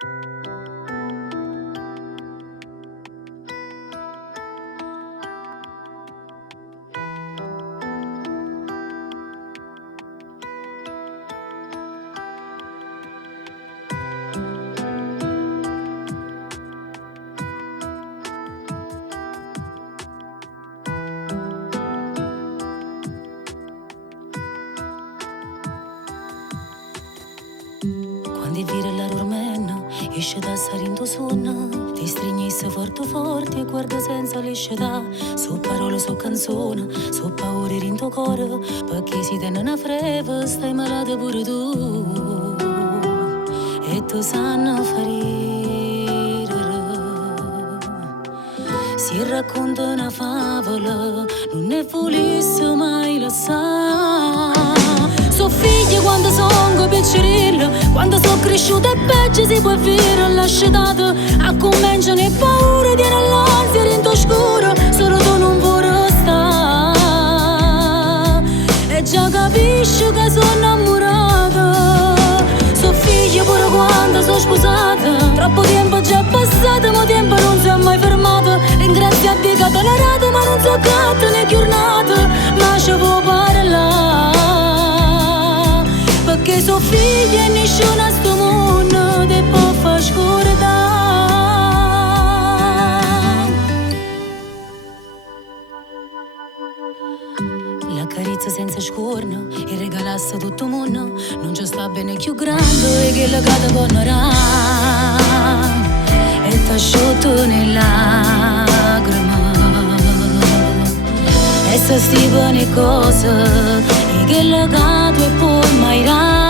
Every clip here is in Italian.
Quando vira la rumena, esce da salindo suona, ti stringisse forte forte e guarda senza liscetà. So parole, so canzone, so paure in tuo cuore, perché si tenne una freva, stai malata pure tu. E tu sanno ferire. Si racconta una favola, non ne volesse mai lasciare. So figlie quando sono piccirilla, quando sono cresciuta e peggio si può vivere lasciata. A cominciano e paure, viene all'ansia, rinto scuro, solo tu non vuoi restare. E già capisci che sono innamorata. So figlie pure quando sono sposata, troppo tempo già passato, ma tempo non si è mai fermato. Ringrazio a Dio che te la rata, ma non so gatta né giornata, ma ci può parlare. Perché so figlia e nessuno a sto mondo ti può far scordare. La carezza senza scorno e regalasse tutto il mondo, non ci sta bene più grande che la cata può onorare. E t'asciutto nella lacrima e se stipano cose e che la cata e poi mai ra.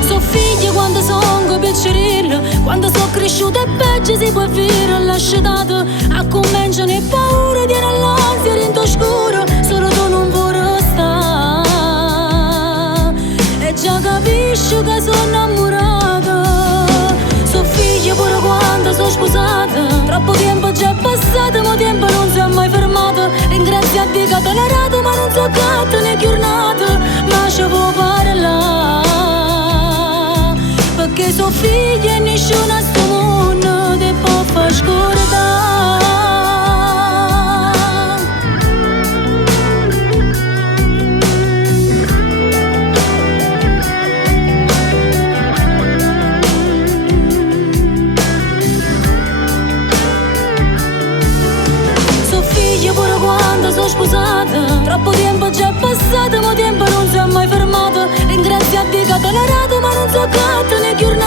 So figlie quando sono piccirilla, quando sono cresciuta e peggio si può vivere lasciata. A cominciano e paure, viene all'ansia, rinto scuro, solo tu non vuoi restare. E già capisci che sono innamorata. So figlia pure quando sono sposata, troppo tempo già passato, ma tempo non si è mai fermato. Ringrazio a Dio che te la rata, ma non so gatta né giornata, ma ci può parlare. Perché so figlia e nessuno a sto mondo ti può far scordare. So figlia pure quando sono sposata, troppo tempo già passato, ma tempo non si è mai fermato. Ringrazio a Dio che te la rata, ma non so gatta né giornata,